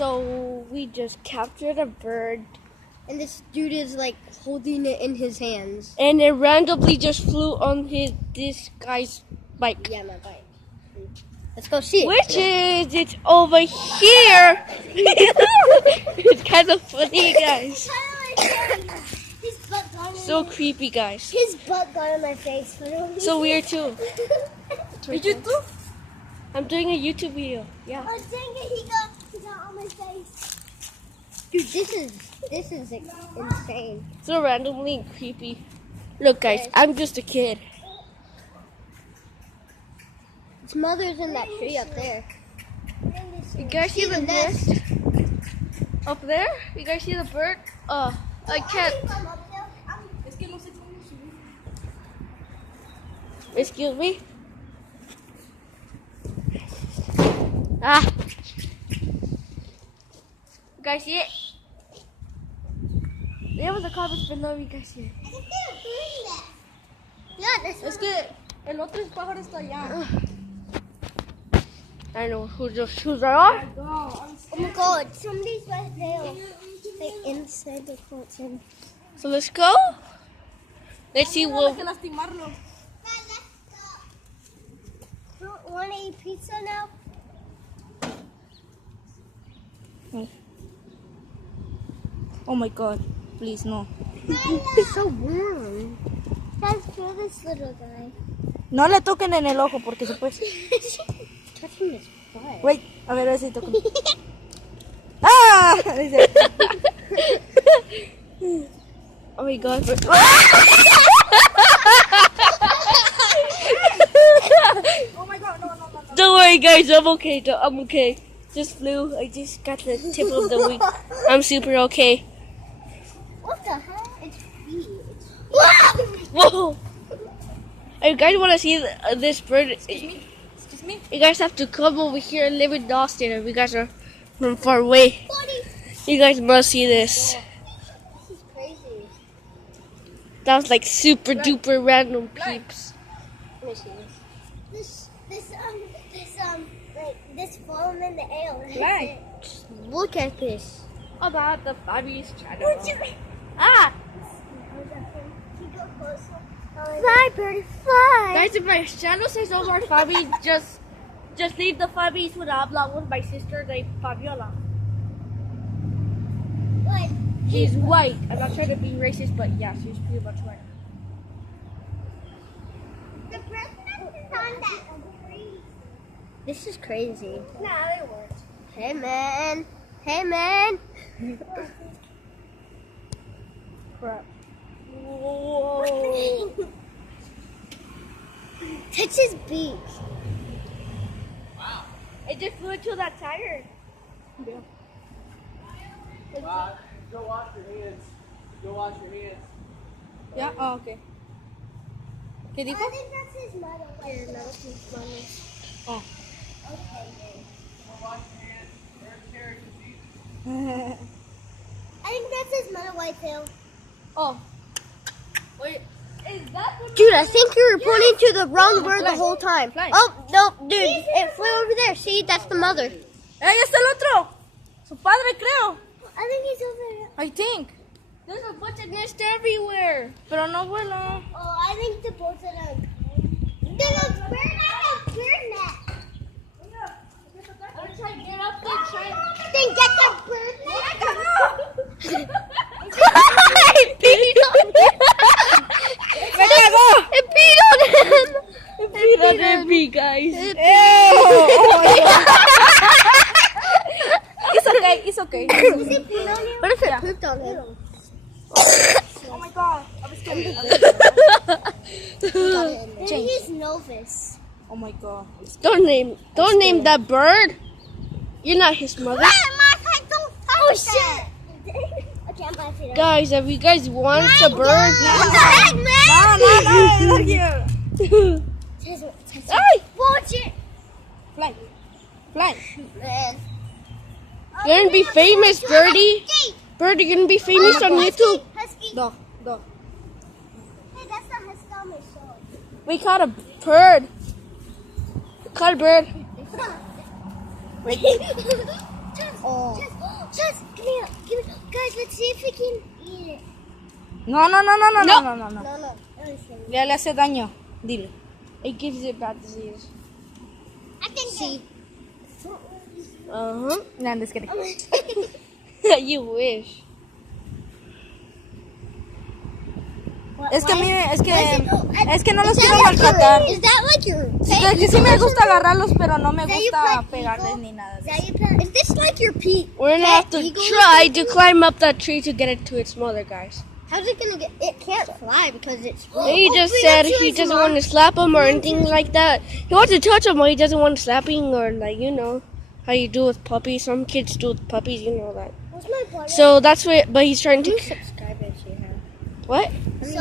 So we just captured a bird. And this dude is like holding it in his hands. And it randomly just flew on this guy's bike. Yeah, my bike. Let's go see it. Which is, it's over here. It's kind of funny, guys. His butt got So creepy, guys. His butt got in my face. So weird too. Did you too? I'm doing a YouTube video. Yeah. Oh, dang it, he got on my face. Dude, this is insane. So randomly and creepy. Look, guys, I'm just a kid. Its mother's in that tree up there. You guys see the nest up there? You guys see the bird? I can't. Excuse me? Ah. You guys see it? There was a comment below. You guys see it? Es que el otro pájaro está allá. I know who's are. Oh my god, somebody's right there. Like inside the curtain. So let's go. Let's see what. Want to eat pizza now? Oh my god, please no. It's so warm. Let's feel this little guy. No le toquen en el ojo porque se puede. Touching his butt. Wait, a ver si tocan. ¡Ah! Dice. Oh my god. Oh my god, no. Don't worry, guys. I'm okay. I'm okay. Just flew. I just got the tip of the wing. I'm super okay. What the hell? It's feet. Whoa! You guys want to see this bird? Excuse me. You guys have to come over here and live in Austin. If you guys are from far away, you guys must see this. This is crazy. That was like super duper random peeps. Let me see this. This falling in the air. Right. Look at this. About the Bobby's channel. Ah! Fly, birdie, fly. Guys, if my channel says Omar Fabi, just leave the Fabis with habla with my sister named Fabiola. What? She's white. I'm not trying to be racist, but yeah, she's pretty much white. The president is on that tree. This is crazy. No, it worked. Hey, man. Hey, man. Crap. Whoa. Touch his beak. It just flew into that tire. Go wash your hands. Go wash your hands. Yeah, oh, okay. ¿Qué dijo? I think that's his mother. Here, no, that's his mother. Oh. Okay. Go wash your hands. There's carrots and cheese. I think that's his mother, Whitetail. Oh. Wait. Is that what Dude, I think you were pointing to the wrong bird the whole time. Fly. Oh, no, dude, it flew over there. See, that's the mother. ¡Ahí está el otro! Su padre, creo. I think he's over there. I think. There's a bunch of nests everywhere. Pero no vuela. Oh, I think the both of them. There's a bird out of bird net. I'm trying to get up there. Then get the bird net. ¡Me cagó! It peed on him. Feet under me, guys. Ew! It's okay. What if it pooped on him? Oh my god. I was scared. Maybe he's Novus. Oh my god. Don't name that bird. You're not his mother. Oh shit! I can't buy it. Guys, if you guys want a bird, What the heck, man? No, look here. Ay, Watch it, Fly. Fly. man. you're gonna be famous, Birdie. Birdie, you're gonna be famous on YouTube. Husky. Go. Go. Hey, that's not husky on my show. We caught a bird. We caught a bird. Turn Oh. Just, give me. Guys, let's see if we can eat it. No. No. Ya le hace daño. Dile. It gives it bad disease. I think see. Uh-huh. No, I'm just kidding. You wish. Es que mire, es que no los quiero maltratar. Is that like your Es que sí me gusta agarrarlos, pero no me Is that your gusta pet pegarles eagle? ni nada. Is that your pet? Is this like your pet? We're gonna have to eagle? try to climb up that tree to get it to its mother, guys. How's it gonna get? It can't fly because it's. He just said he doesn't want to slap him or anything like that. He wants to touch him, but he doesn't want slapping or like, you know, how you do with puppies. Some kids do with puppies, you know that. What's my button? So that's what, but he's trying to. subscribers you have? What?